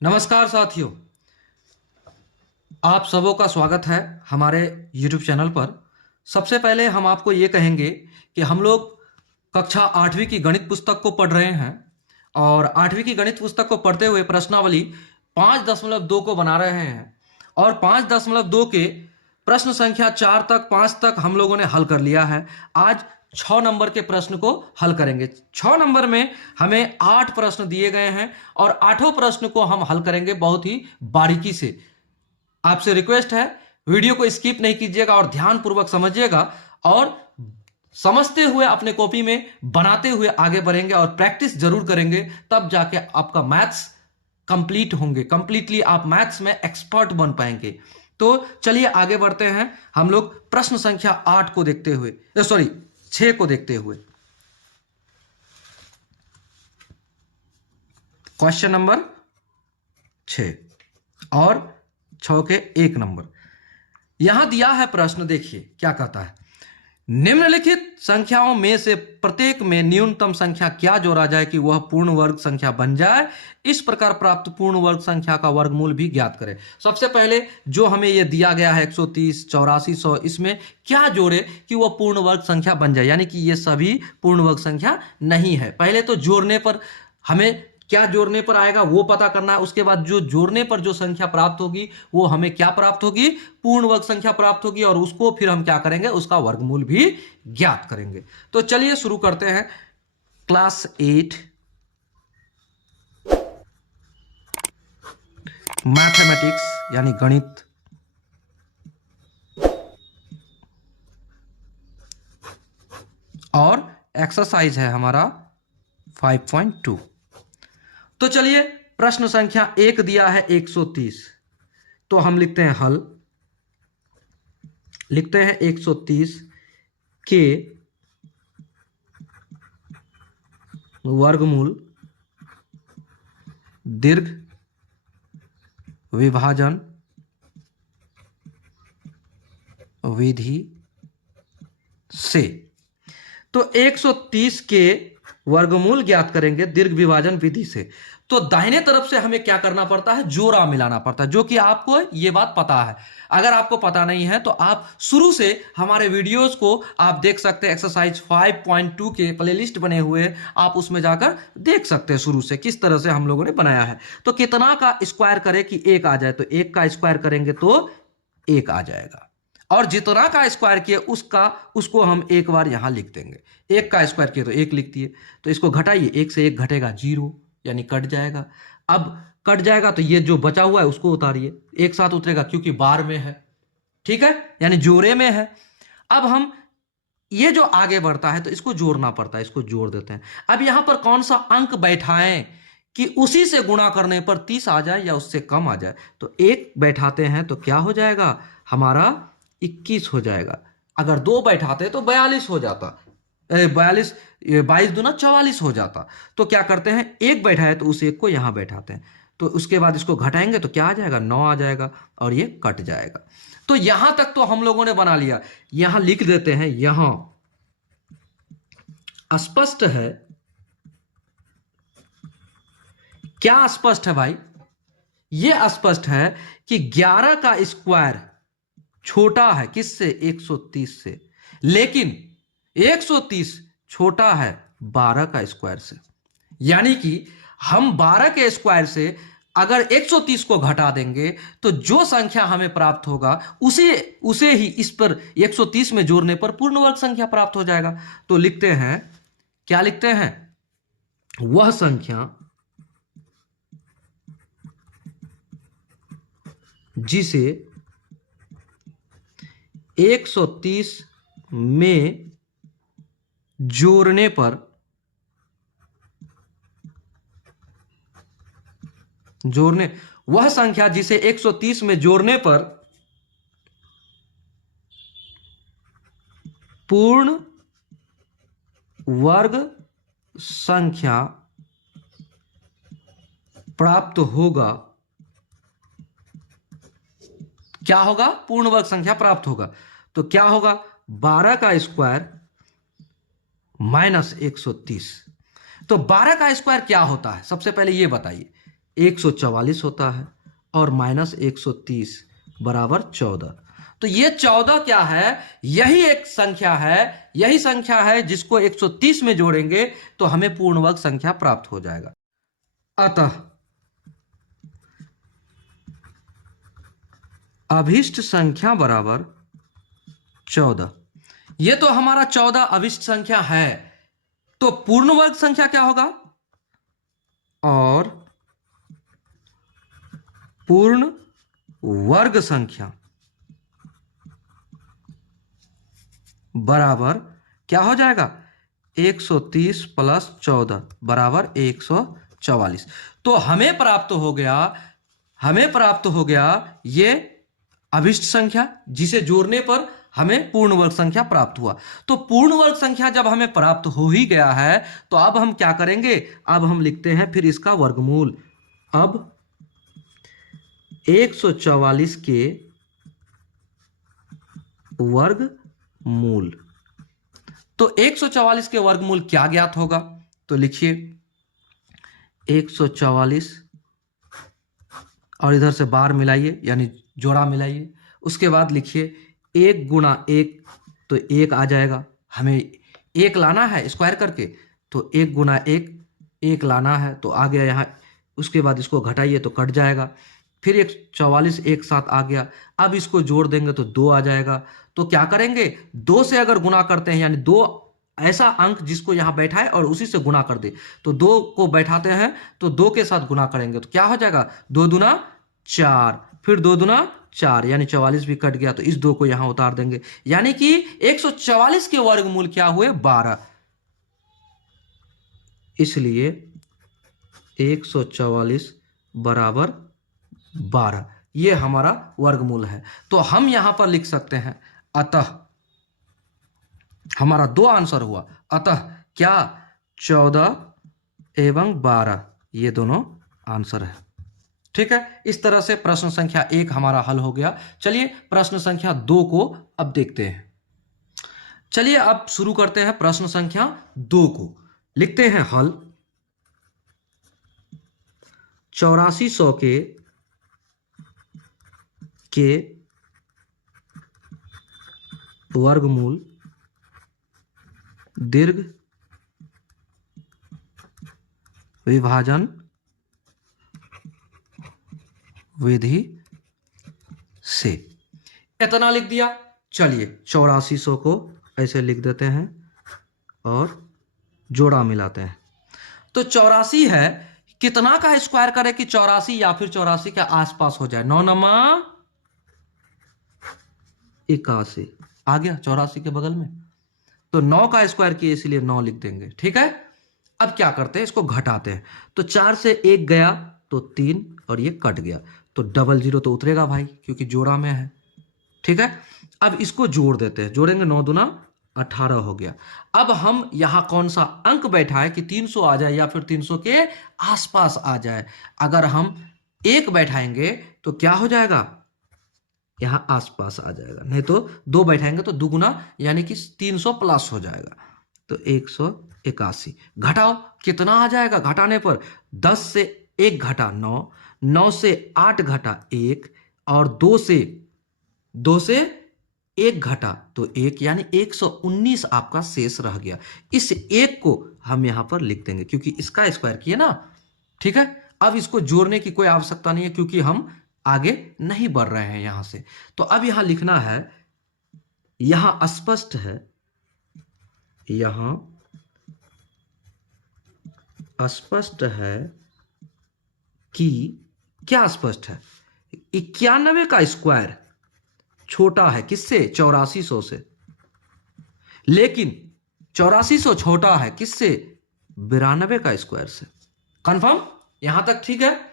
नमस्कार साथियों, आप सबों का स्वागत है हमारे YouTube चैनल पर। सबसे पहले हम आपको ये कहेंगे कि हम लोग कक्षा 8वीं की गणित पुस्तक को पढ़ रहे हैं और 8वीं की गणित पुस्तक को पढ़ते हुए प्रश्नावली 5.2 को बना रहे हैं और 5.2 के प्रश्न संख्या 4 तक 5 तक हम लोगों ने हल कर लिया है। आज 6 नंबर के प्रश्न को हल करेंगे। 6 नंबर में हमें 8 प्रश्न दिए गए हैं और 8 प्रश्न को हम हल करेंगे बहुत ही बारीकी से। आपसे रिक्वेस्ट है, वीडियो को स्किप नहीं कीजिएगा और ध्यानपूर्वक समझिएगा और समझते हुए अपने कॉपी में बनाते हुए आगे बढ़ेंगे और प्रैक्टिस जरूर करेंगे, तब जाके आपका मैथ्स कंप्लीट होंगे। कंप्लीटली आप मैथ्स में एक्सपर्ट बन पाएंगे। तो चलिए आगे बढ़ते हैं। हम लोग प्रश्न संख्या 8 को देखते हुए, 6 को देखते हुए। क्वेश्चन नंबर 6 और 6 के 1 नंबर यहां दिया है प्रश्न। देखिए क्या कहता है। निम्नलिखित संख्याओं में से प्रत्येक में न्यूनतम संख्या क्या जोड़ा जाए कि वह पूर्ण वर्ग संख्या बन जाए। इस प्रकार प्राप्त पूर्ण वर्ग संख्या का वर्गमूल भी ज्ञात करें। सबसे पहले जो हमें यह दिया गया है 130, 84, 100, इसमें क्या जोड़े कि वह पूर्ण वर्ग संख्या बन जाए, यानी कि ये सभी पूर्ण वर्ग संख्या नहीं है। पहले तो जोड़ने पर हमें क्या जोड़ने पर आएगा वो पता करना है। उसके बाद जो जोड़ने पर जो संख्या प्राप्त होगी वो हमें क्या प्राप्त होगी, पूर्ण वर्ग संख्या प्राप्त होगी और उसको फिर हम क्या करेंगे, उसका वर्गमूल भी ज्ञात करेंगे। तो चलिए शुरू करते हैं। क्लास 8 मैथमेटिक्स यानी गणित और एक्सरसाइज है हमारा 5.2। तो चलिए प्रश्न संख्या 1 दिया है 130, तो हम लिखते हैं हल। लिखते हैं 130 के वर्गमूल दीर्घ विभाजन विधि से। तो 130 के वर्गमूल ज्ञात करेंगे दीर्घ विभाजन विधि से। तो दाहिने तरफ से हमें क्या करना पड़ता है, जोड़ा मिलाना पड़ता है, जो कि आपको ये बात पता है। अगर आपको पता नहीं है तो आप शुरू से हमारे वीडियोस को आप देख सकते हैं। एक्सरसाइज 5.2 के प्लेलिस्ट बने हुए हैं, आप उसमें जाकर देख सकते हैं शुरू से किस तरह से हम लोगों ने बनाया है। तो कितना का स्क्वायर करें कि 1 आ जाए, तो 1 का स्क्वायर करेंगे तो 1 आ जाएगा और जितना का स्क्वायर किए उसको हम एक बार यहां लिख देंगे। 1 का स्क्वायर किए तो 1 लिख दिए। तो इसको घटाइए, 1 से 1 घटेगा 0, यानी कट जाएगा। अब कट जाएगा तो ये जो बचा हुआ है उसको उतारिए, एक साथ उतरेगा क्योंकि बार में है, ठीक है, यानी जोड़े में है। अब हम ये जो आगे बढ़ता है तो इसको जोड़ना पड़ता है, इसको जोड़ देते हैं। अब यहां पर कौन सा अंक बैठाएं कि उसी से गुणा करने पर 30 आ जाए या उससे कम आ जाए। तो 1 बैठाते हैं तो क्या हो जाएगा, हमारा 21 हो जाएगा। अगर 2 बैठाते तो 42 हो जाता, 42, 22 दूना 44 हो जाता। तो क्या करते हैं, 1 बैठाए तो उस 1 को यहां बैठाते हैं। तो उसके बाद इसको घटाएंगे तो क्या आ जाएगा, 9 आ जाएगा और ये कट जाएगा। तो यहां तक तो हम लोगों ने बना लिया। यहां लिख देते हैं, यहां स्पष्ट है। क्या स्पष्ट है भाई, ये स्पष्ट है कि 11 का स्क्वायर छोटा है किससे, 130 से, लेकिन 130 छोटा है 12 का स्क्वायर से। यानी कि हम 12 के स्क्वायर से अगर 130 को घटा देंगे तो जो संख्या हमें प्राप्त होगा उसे ही इस पर 130 में जोड़ने पर पूर्ण वर्ग संख्या प्राप्त हो जाएगा। तो लिखते हैं, क्या लिखते हैं, वह संख्या जिसे 130 में जोड़ने पर वह संख्या जिसे 130 में जोड़ने पर पूर्ण वर्ग संख्या प्राप्त होगा। क्या होगा, पूर्ण वर्ग संख्या प्राप्त होगा। तो क्या होगा, 12 का स्क्वायर माइनस 130। तो 12 का स्क्वायर क्या होता है, सबसे पहले ये बताइए। 144 होता है और माइनस 130 बराबर 14। तो ये 14 क्या है? यही एक संख्या है, यही संख्या है जिसको 130 में जोड़ेंगे तो हमें पूर्ण वर्ग संख्या प्राप्त हो जाएगा। अतः अभिष्ट संख्या बराबर 14। ये तो हमारा 14 अभिष्ट संख्या है, तो पूर्ण वर्ग संख्या क्या होगा? और पूर्ण वर्ग संख्या बराबर क्या हो जाएगा? 130 प्लस 14 बराबर 144। तो हमें प्राप्त हो गया ये अभिष्ट संख्या, जिसे जोड़ने पर हमें पूर्ण वर्ग संख्या प्राप्त हुआ। तो पूर्ण वर्ग संख्या जब हमें प्राप्त हो ही गया है तो अब हम क्या करेंगे? अब हम लिखते हैं फिर इसका वर्गमूल। अब 144 के वर्गमूल, तो 144 के वर्गमूल क्या ज्ञात होगा? तो लिखिए 144 और इधर से बार मिलाइए यानी जोड़ा मिलाइए। उसके बाद लिखिए 1 गुणा 1, तो 1 आ जाएगा। हमें 1 लाना है स्क्वायर करके, तो 1 गुणा 1 लाना है, तो आ गया यहाँ। उसके बाद इसको घटाइए तो कट जाएगा। फिर 144 एक साथ आ गया। अब इसको जोड़ देंगे तो 2 आ जाएगा। तो क्या करेंगे? 2 से अगर गुणा करते हैं, यानी 2 ऐसा अंक जिसको यहां बैठाए और उसी से गुणा कर दे, तो 2 को बैठाते हैं तो 2 के साथ गुणा करेंगे तो क्या हो जाएगा? 2 दूना 4, फिर 2 दूना 4, यानी 44 भी कट गया। तो इस 2 को यहां उतार देंगे, यानी कि 144 के वर्गमूल क्या हुए? 12। इसलिए 144 बराबर 12, ये हमारा वर्गमूल है। तो हम यहां पर लिख सकते हैं अतः, हमारा 2 आंसर हुआ। अतः क्या? 14 एवं 12 ये दोनों आंसर है। ठीक है, इस तरह से प्रश्न संख्या 1 हमारा हल हो गया। चलिए प्रश्न संख्या 2 को अब देखते हैं। चलिए अब शुरू करते हैं प्रश्न संख्या 2 को। लिखते हैं हल। 8400 के वर्गमूल दीर्घ विभाजन विधि से। इतना लिख दिया। चलिए 8400 को ऐसे लिख देते हैं और जोड़ा मिलाते हैं। तो 84 है, कितना का स्क्वायर करें कि 84 या फिर 84 के आसपास हो जाए? 9 नमा 81 आ गया 84 के बगल में, तो 9 का स्क्वायर किए इसलिए 9 लिख देंगे। ठीक है, अब क्या करते हैं? इसको घटाते हैं। तो 4 से 1 गया तो 3 और ये कट गया, तो 00 तो उतरेगा भाई क्योंकि जोड़ा में है। ठीक है, अब इसको जोड़ देते हैं। जोड़ेंगे 9 दूना 18 हो गया। अब हम यहां कौन सा अंक बैठाए कि 300 आ जाए या फिर 300 के आसपास आ जाए? अगर हम 1 बैठाएंगे तो क्या हो जाएगा? यहां आसपास आ जाएगा, नहीं तो 2 बैठाएंगे तो दुगुना यानी कि 300 प्लस हो जाएगा, तो 181। घटाओ, कितना आ जाएगा घटाने पर? 10 से 1 घटा 9, 9 से 8 घटा 1 और 2 से 1 घटा तो 1, यानी 119 आपका शेष रह गया। इस 1 को हम यहां पर लिख देंगे क्योंकि इसका स्क्वायर किए ना। ठीक है, अब इसको जोड़ने की कोई आवश्यकता नहीं है क्योंकि हम आगे नहीं बढ़ रहे हैं यहां से। तो अब यहां लिखना है, यहां स्पष्ट है, यहां स्पष्ट है कि क्या स्पष्ट है? 91 का स्क्वायर छोटा है किससे? 8400 से। लेकिन 8400 छोटा है किससे? 92 का स्क्वायर से। कंफर्म? यहां तक ठीक है?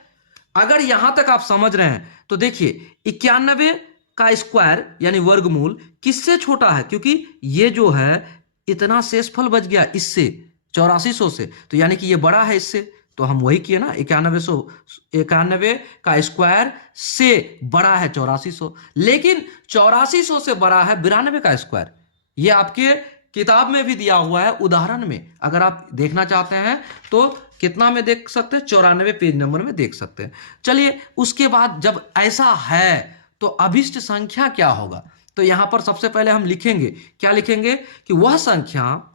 अगर यहां तक आप समझ रहे हैं तो देखिए 91 का स्क्वायर यानी वर्गमूल किससे छोटा है? क्योंकि ये जो है इतना शेषफल बच गया इससे 8400 से, तो यानी कि ये बड़ा है इससे, तो हम वही किए ना। 91 का स्क्वायर से बड़ा है 8400, लेकिन 8400 से बड़ा है 92 का स्क्वायर। ये आपके किताब में भी दिया हुआ है उदाहरण में, अगर आप देखना चाहते हैं तो कितना में देख सकते हैं, 94 पेज नंबर में देख सकते हैं। चलिए उसके बाद जब ऐसा है तो अभिष्ट संख्या क्या होगा। तो यहां पर सबसे पहले हम लिखेंगे, क्या लिखेंगे कि वह संख्या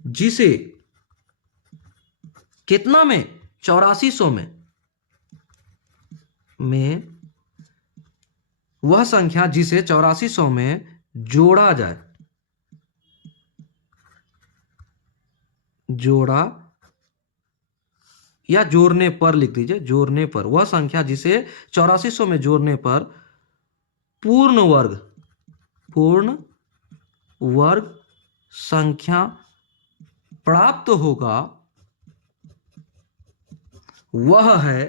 जिसे कितना में, 8400 में वह संख्या जिसे 8400 में जोड़ा जाए, जोड़ा या जोड़ने पर लिख दीजिए, जोड़ने पर, वह संख्या जिसे 8400 में जोड़ने पर पूर्ण वर्ग संख्या प्राप्त होगा, वह है,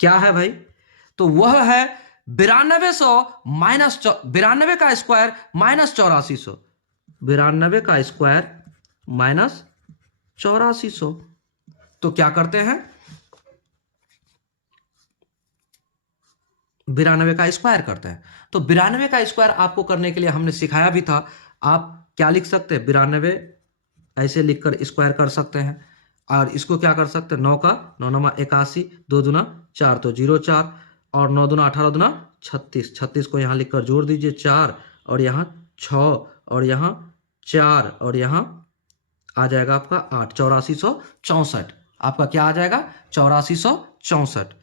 क्या है भाई, तो वह है 9200 माइनस 92 का स्क्वायर माइनस 8400, 92 का स्क्वायर माइनस 8400। तो क्या करते हैं, 92 का स्क्वायर करते हैं। तो 92 का स्क्वायर आपको करने के लिए हमने सिखाया भी था। आप क्या लिख सकते हैं, 92 ऐसे लिखकर स्क्वायर कर सकते हैं, और इसको क्या कर सकते हैं, 9 का 9 नमा 81, 2 दूना 4 तो 04, और 9 दूना 18 दूना 36, 36 को यहाँ लिखकर जोड़ दीजिए 4, और यहाँ 6, और यहाँ 4, और यहाँ आ जाएगा आपका 8, 8464, आपका क्या आ जाएगा 8464।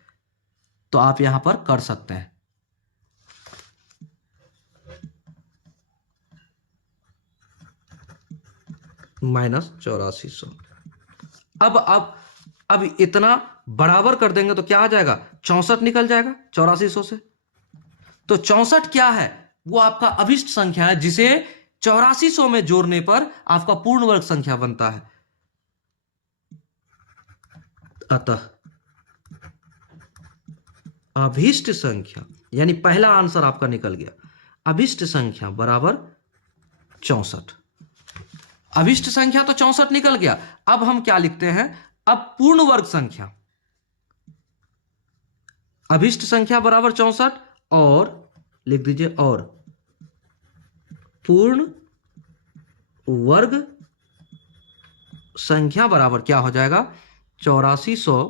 तो आप यहां पर कर सकते हैं। माइनस 8400। अब इतना बराबर कर देंगे तो क्या आ जाएगा, 64 निकल जाएगा 8400 से। तो 64 क्या है, वो आपका अभिष्ट संख्या है जिसे 8400 में जोड़ने पर आपका पूर्ण वर्ग संख्या बनता है। अतः अभिष्ट संख्या, यानी पहला आंसर आपका निकल गया, अभिष्ट संख्या बराबर 64। अभिष्ट संख्या तो 64 निकल गया। अब हम क्या लिखते हैं, अब पूर्ण वर्ग संख्या, अभिष्ट संख्या बराबर 64, और लिख दीजिए, और पूर्ण वर्ग संख्या बराबर क्या हो जाएगा, 8400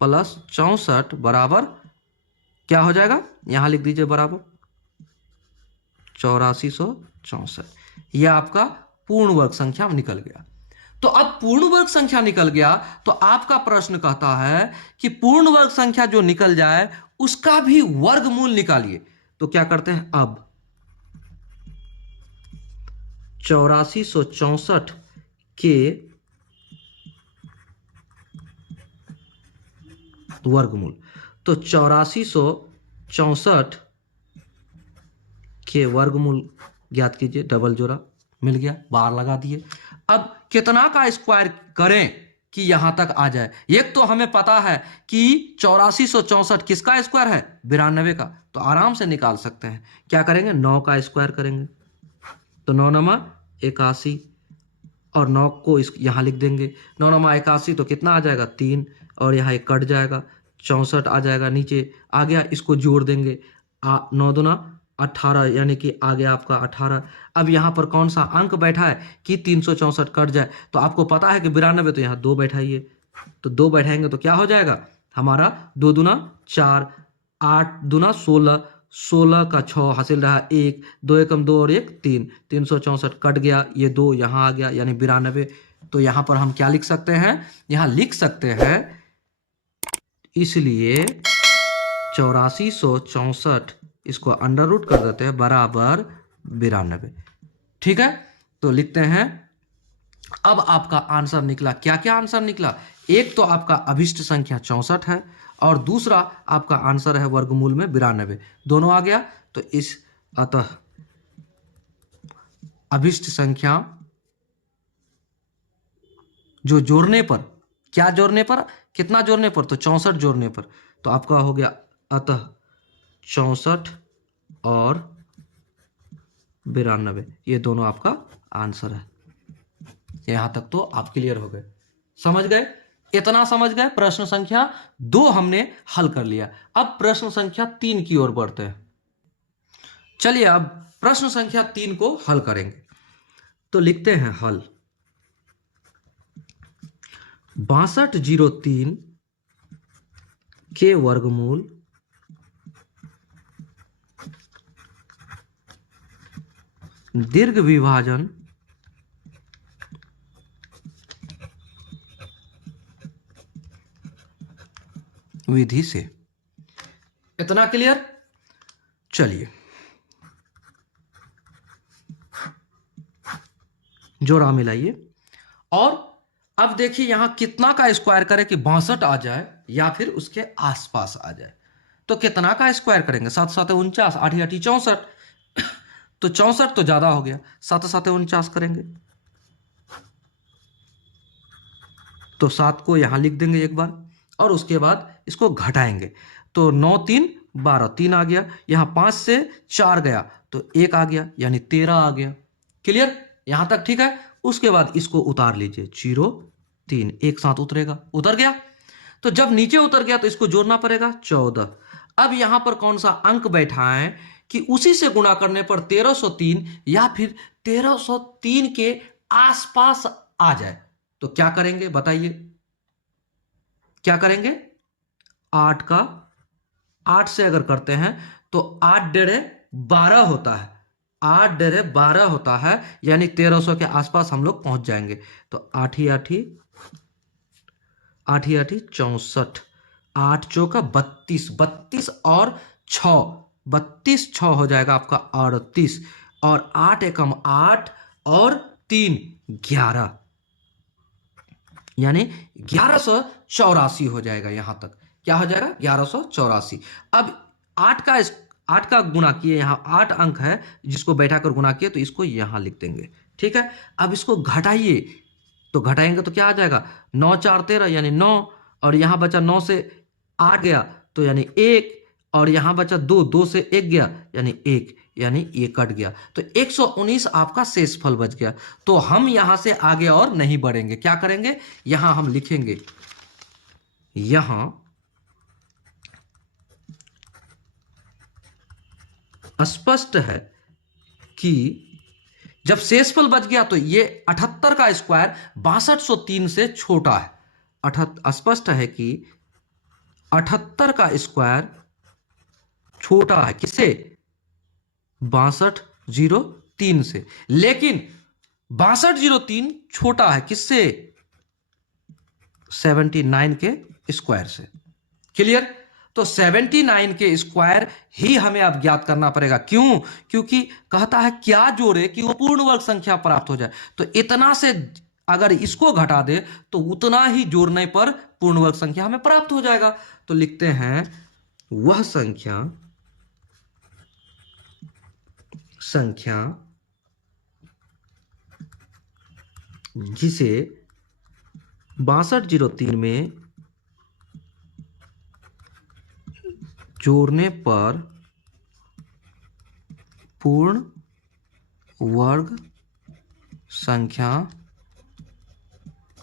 प्लस 64 बराबर क्या हो जाएगा, यहां लिख दीजिए बराबर 8464। यह आपका पूर्ण वर्ग संख्या निकल गया। तो अब पूर्ण वर्ग संख्या निकल गया तो आपका प्रश्न कहता है कि पूर्ण वर्ग संख्या जो निकल जाए उसका भी वर्गमूल निकालिए। तो क्या करते हैं, अब 8464 के वर्गमूल, तो 8464 के वर्गमूल ज्ञात कीजिए, डबल जोड़ा मिल गया, बार लगा दिए। अब कितना का स्क्वायर करें कि यहां तक आ जाए। एक तो हमें पता है कि 8464 किसका स्क्वायर है, 92 का, तो आराम से निकाल सकते हैं। क्या करेंगे, 9 का स्क्वायर करेंगे, तो 9 नमा 81, और 9 को यहां लिख देंगे, 9 नमा 81 तो कितना आ जाएगा 3, और यहाँ एक कट जाएगा, 64 आ जाएगा, नीचे आ गया, इसको जोड़ देंगे, 9 दूना 18, यानी कि आ गया आपका 18। अब यहाँ पर कौन सा अंक बैठा है कि 364 कट जाए, तो आपको पता है कि 92, तो यहाँ 2 बैठाइए, तो 2 बैठाएंगे तो क्या हो जाएगा हमारा, 2 दूना 4, 8 दूना 16, 16 का 6 हासिल रहा 1, 2 एकम 2 और 1 3, 364 कट गया, ये 2 यहाँ आ गया, यानी 92। तो यहाँ पर हम क्या लिख सकते हैं, यहाँ लिख सकते हैं, इसलिए 8464 इसको अंडर रूट कर देते हैं बराबर 92। ठीक है, तो लिखते हैं। अब आपका आंसर निकला, क्या क्या आंसर निकला, एक तो आपका अभिष्ट संख्या 64 है, और दूसरा आपका आंसर है वर्गमूल में 92, दोनों आ गया। तो इस अतः अभिष्ट संख्या जो जोड़ने पर, क्या जोड़ने पर, कितना जोड़ने पर, तो 64 जोड़ने पर, तो आपका हो गया अतः 64 और 92, ये दोनों आपका आंसर है। यहां तक तो आप क्लियर हो गए, समझ गए, इतना समझ गए। प्रश्न संख्या 2 हमने हल कर लिया। अब प्रश्न संख्या 3 की ओर बढ़ते हैं। चलिए अब प्रश्न संख्या 3 को हल करेंगे। तो लिखते हैं हल। 6203 के वर्गमूल दीर्घ विभाजन विधि से। इतना क्लियर? चलिए जोड़ा मिलाइए। और अब देखिए यहां कितना का स्क्वायर करें कि 62 आ जाए या फिर उसके आसपास आ जाए। तो कितना का स्क्वायर करेंगे? 7 7 49, 8 8 64। तो 64 तो ज्यादा हो गया, 7 7 49 करेंगे तो 7 को यहां लिख देंगे एक बार, और उसके बाद इसको घटाएंगे। तो 9 3 12, 3 आ गया। यहां 5 से 4 गया तो 1 आ गया, यानी 13 आ गया। क्लियर? यहां तक ठीक है। उसके बाद इसको उतार लीजिए, 0 3 एक साथ उतरेगा, उतर गया। तो जब नीचे उतर गया तो इसको जोड़ना पड़ेगा, 14। अब यहां पर कौन सा अंक बैठा है कि उसी से गुणा करने पर 1303 या फिर 1303 के आसपास आ जाए। तो क्या करेंगे बताइए? क्या करेंगे? 8 का 8 से अगर करते हैं तो 8 डेढ़े 12 होता है, 8 डेढ़े 12 होता है, यानी 1300 के आसपास हम लोग पहुंच जाएंगे। तो 8 ही 8 ही 8 ही 8 ही 64, 8 चौका 32, 32 और 6, 32 6 हो जाएगा आपका 38, और 8 एकम 8 और 3 11, यानी 1184 हो जाएगा। यहां तक क्या हो जाएगा? 1184। अब 8 का गुणा किए, यहां 8 अंक है जिसको बैठाकर गुणा किए, तो इसको यहां लिख देंगे। ठीक है। अब इसको घटाइए, तो घटाएंगे तो क्या आ जाएगा? 9 4 13, यानी 9, और यहां बचा 9 से 8 गया तो यानी 1, और यहां बचा 2, 2 से 1 गया यानी 1, यानी ये कट गया। तो 119 आपका शेष फल बच गया। तो हम यहां से आगे और नहीं बढ़ेंगे। क्या करेंगे? यहां हम लिखेंगे, यहां स्पष्ट है कि जब शेषफल बच गया तो ये 78 का स्क्वायर 6203 से छोटा है। स्पष्ट है कि 78 का स्क्वायर छोटा है किससे? 6203 से। लेकिन 6203 छोटा है किससे? 79 के स्क्वायर से। क्लियर? तो 79 के स्क्वायर ही हमें अब ज्ञात करना पड़ेगा। क्यों? क्योंकि कहता है क्या जोड़े कि वो पूर्ण वर्ग संख्या प्राप्त हो जाए। तो इतना से अगर इसको घटा दे तो उतना ही जोड़ने पर पूर्ण वर्ग संख्या हमें प्राप्त हो जाएगा। तो लिखते हैं वह संख्या जिसे 6203 में जोड़ने पर पूर्ण वर्ग संख्या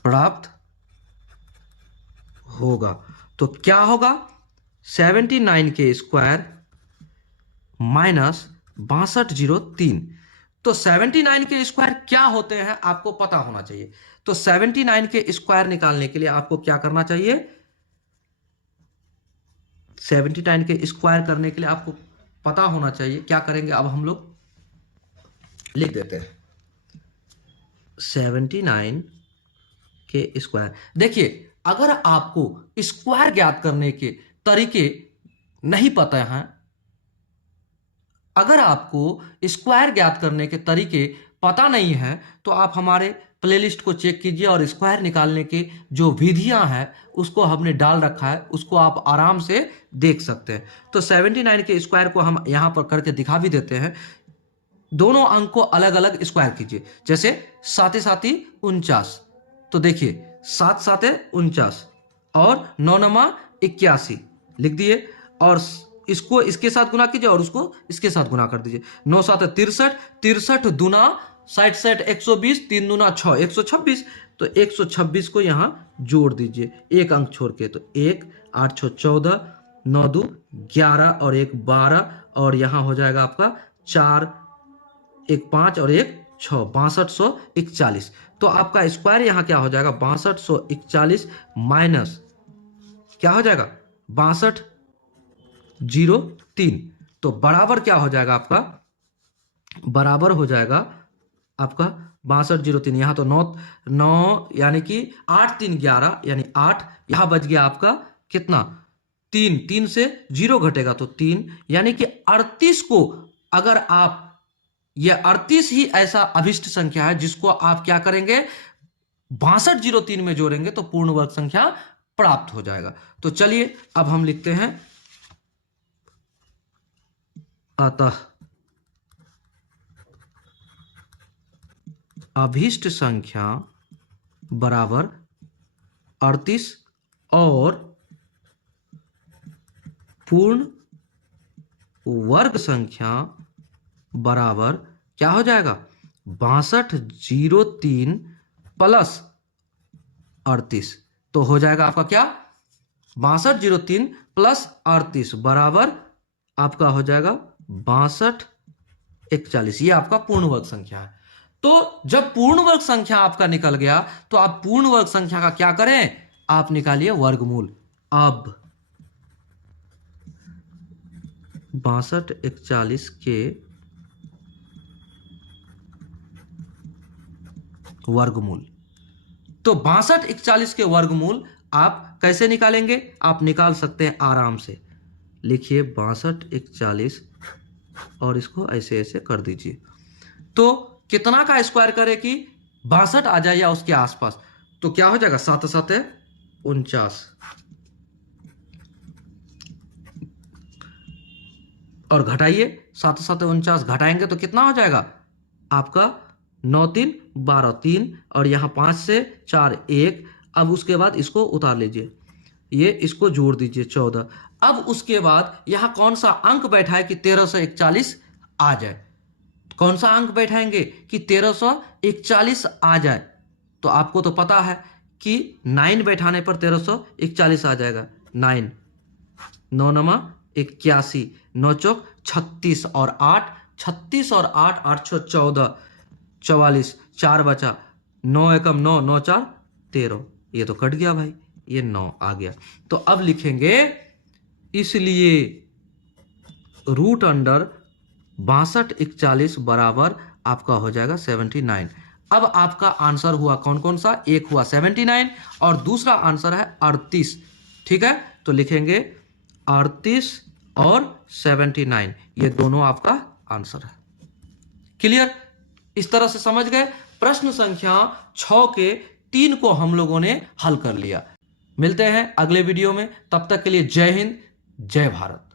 प्राप्त होगा। तो क्या होगा? 79 के स्क्वायर माइनस 6203। तो 79 के स्क्वायर क्या होते हैं आपको पता होना चाहिए। तो 79 के स्क्वायर निकालने के लिए आपको क्या करना चाहिए? 79 के स्क्वायर करने के लिए आपको पता होना चाहिए। क्या करेंगे? अब हम लोग लिख देते हैं 79 के स्क्वायर। देखिए, अगर आपको स्क्वायर ज्ञात करने के तरीके नहीं पता हैं, अगर आपको स्क्वायर ज्ञात करने के तरीके पता नहीं है तो आप हमारे प्लेलिस्ट को चेक कीजिए, और स्क्वायर निकालने के जो विधियां हैं उसको हमने डाल रखा है, उसको आप आराम से देख सकते हैं। तो 79 के स्क्वायर को हम यहां पर करके दिखा भी देते हैं। दोनों अंक को अलग अलग स्क्वायर कीजिए। जैसे 7 7 49, तो देखिए 7 7 49 और 9 9 81 लिख दिए, और इसको इसके साथ गुना कीजिए और उसको इसके साथ गुना कर दीजिए। 9 7 63, 63 दूना 60 60 120, 3 दूना 6 126। तो 126 को यहां जोड़ दीजिए एक अंक छोड़ के। तो 1 8 6 14, 9 2 11 और 1 12, और यहां हो जाएगा आपका 4 एक 5 और एक 6, 6241। तो आपका स्क्वायर यहां क्या हो जाएगा, 6241 माइनस क्या हो जाएगा 6203। तो बराबर क्या हो जाएगा आपका, बराबर हो जाएगा आपका 6203। यहां तो 9 यानी कि 8 3 11 यानी 8, यहां बच गया आपका कितना 3, 3 से 0 घटेगा तो 3, यानी कि 38 को अगर आप, ये 38 ही ऐसा अभिष्ट संख्या है जिसको आप क्या करेंगे 6203 में जोड़ेंगे तो पूर्ण वर्ग संख्या प्राप्त हो जाएगा। तो चलिए अब हम लिखते हैं, अतः अभिष्ट संख्या बराबर 38 और पूर्ण वर्ग संख्या बराबर क्या हो जाएगा 6203 प्लस 38। तो हो जाएगा आपका क्या 6203 प्लस 38 बराबर आपका हो जाएगा 6241। ये आपका पूर्ण वर्ग संख्या है। तो जब पूर्ण वर्ग संख्या आपका निकल गया तो आप पूर्ण वर्ग संख्या का क्या करें, आप निकालिए वर्गमूल। अब 6241 के वर्गमूल, तो 6241 के वर्गमूल आप कैसे निकालेंगे, आप निकाल सकते हैं आराम से। लिखिए 6241 और इसको ऐसे ऐसे कर दीजिए। तो कितना का स्क्वायर करे कि 62 आ जाए या उसके आसपास, तो क्या हो जाएगा 7 7 49 और घटाइए 7 7 49 घटाएंगे तो कितना हो जाएगा आपका 9 3 12 3 और यहाँ 5 से 4 1। अब उसके बाद इसको उतार लीजिए, ये इसको जोड़ दीजिए 14। अब उसके बाद यहाँ कौन सा अंक बैठा है कि 1341 आ जाए, कौन सा अंक बैठाएंगे कि 1341 आ जाए। तो आपको तो पता है कि 9 बैठाने पर 1341 आ जाएगा। 9 9 नमा 81, 9 चौक 36 और 8 36 और 8 8 छो 14 44, 4 बचा, 9 एकम 9 9 4 13, ये तो कट गया भाई, ये 9 आ गया। तो अब लिखेंगे इसलिए रूट अंडर 6241 बराबर आपका हो जाएगा 79। अब आपका आंसर हुआ कौन कौन सा, एक हुआ 79 और दूसरा आंसर है 38। ठीक है, तो लिखेंगे 38 और 79, ये दोनों आपका आंसर है। क्लियर, इस तरह से समझ गए। प्रश्न संख्या 6 के 3 को हम लोगों ने हल कर लिया। मिलते हैं अगले वीडियो में, तब तक के लिए जय हिंद जय भारत।